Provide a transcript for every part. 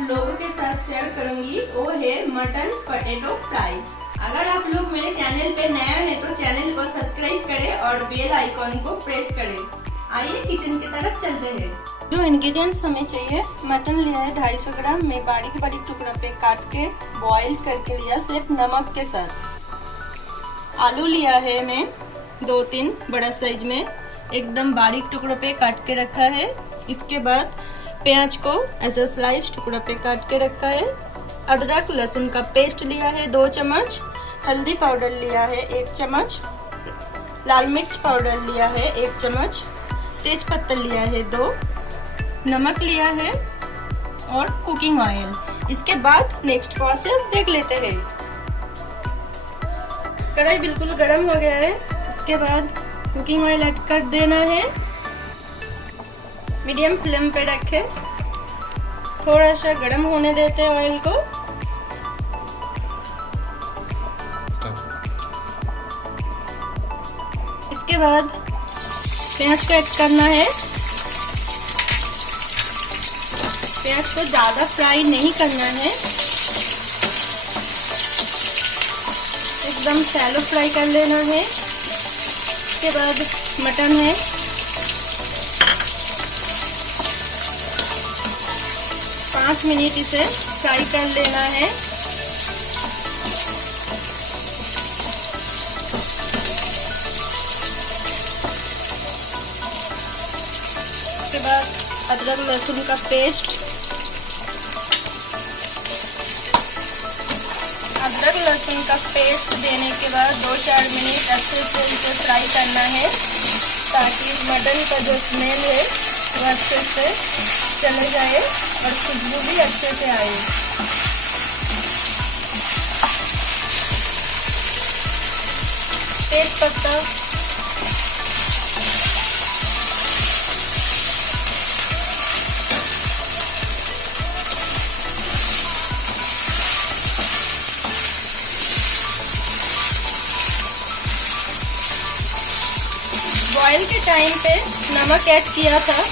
लोगों के साथ शेयर करूंगी वो है मटन पटेटो फ्राई। अगर आप लोग मेरे चैनल पे नया है तो चैनल को सब्सक्राइब करें और बेल आइकॉन को प्रेस करें। आइए किचन की तरफ चलते हैं। जो इंग्रेडिएंट्स हमें चाहिए, मटन लिया है 250 ग्राम, मैं बारीक बारीक टुकड़ा पे काट के बॉईल करके लिया सिर्फ नमक के साथ। आलू लिया है मैं 2-3 बड़ा साइज में, एकदम बारीक टुकड़ों पे काट के रखा है। इसके बाद प्याज को ऐसा स्लाइस टुकड़ा पे काट के रखा है। अदरक लहसुन का पेस्ट लिया है 2 चम्मच, हल्दी पाउडर लिया है 1 चम्मच, लाल मिर्च पाउडर लिया है 1 चम्मच, तेज पत्ता लिया है 2, नमक लिया है और कुकिंग ऑयल। इसके बाद नेक्स्ट प्रोसेस देख लेते हैं। कढ़ाई बिल्कुल गर्म हो गया है। इसके बाद कुकिंग ऑयल ऐड कर देना है। मीडियम फ्लेम पे रखे, थोड़ा सा गर्म होने देते हैं ऑयल को। इसके बाद प्याज को ऐड करना है। प्याज को ज्यादा फ्राई नहीं करना है, एकदम शैलो फ्राई कर लेना है। इसके बाद मटन है, पाँच मिनट इसे फ्राई कर लेना है। इसके बाद अदरक लहसुन का पेस्ट, अदरक लहसुन का पेस्ट देने के बाद 2-4 मिनट अच्छे से इसे फ्राई करना है, ताकि मटन का जो स्मेल है वो अच्छे से चले जाए और खुशबू भी अच्छे से आए। तेज पत्ता, बॉयल के टाइम पे नमक ऐड किया था,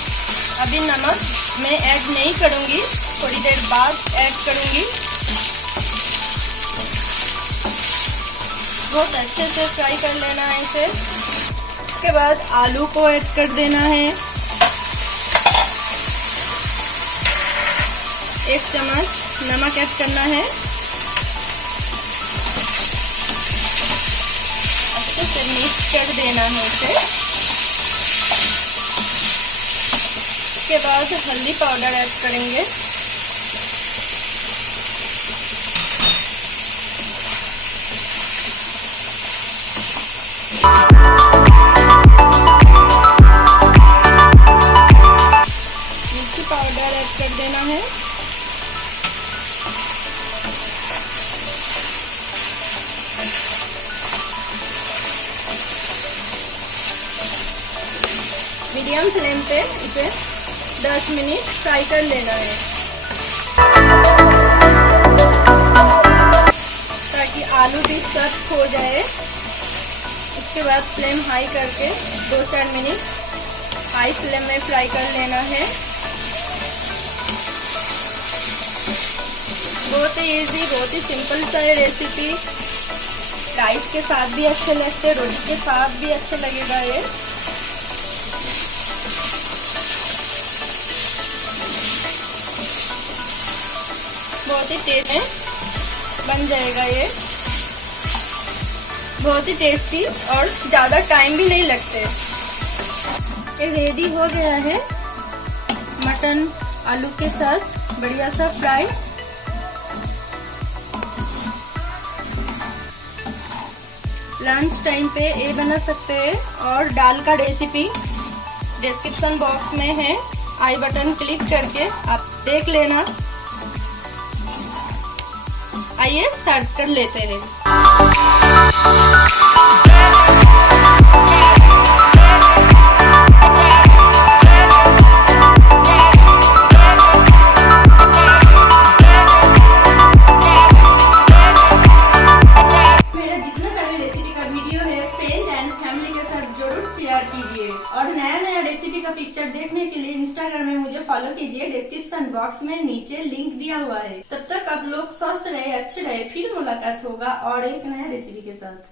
अभी नमक मैं ऐड नहीं करूंगी, थोड़ी देर बाद ऐड करूंगी। बहुत अच्छे से फ्राई कर लेना है इसे। इसके बाद आलू को ऐड कर देना है, 1 चम्मच नमक ऐड करना है। अच्छे से मिक्स कर देना है इसे। इसके बाद हल्दी पाउडर ऐड करेंगे, मिर्ची पाउडर ऐड कर देना है। मीडियम फ्लेम पे इसे 10 मिनट फ्राई कर लेना है, ताकि आलू भी सख्त हो जाए। इसके बाद फ्लेम हाई करके 2-4 मिनट हाई फ्लेम में फ्राई कर लेना है। बहुत ही इजी, बहुत ही सिंपल सा है रेसिपी। राइस के साथ भी अच्छे लगते, रोटी के साथ भी अच्छे लगेगा ये। बहुत ही टेस्ट है, बन जाएगा ये, बहुत ही टेस्टी और ज़्यादा टाइम भी नहीं लगते। ये रेडी हो गया है मटन आलू के साथ बढ़िया सा फ्राई। लंच टाइम पे ये बना सकते हैं। और दाल का रेसिपी डिस्क्रिप्शन बॉक्स में है, आई बटन क्लिक करके आप देख लेना। आइए सर्व कर लेते हैं। मेरा जितना सारे रेसिपी का वीडियो है फ्रेंड एंड फैमिली के साथ जरूर शेयर कीजिए और नया नया रेसिपी का पिक्चर देखने के लिए इंस्टाग्राम में मुझे फॉलो कीजिए। डिस्क्रिप्शन बॉक्स में नीचे लिंक दिया हुआ है। तब तक आप लोग स्वस्थ रहे, अच्छे रहे। फिर मुलाकात होगा और एक नया रेसिपी के साथ।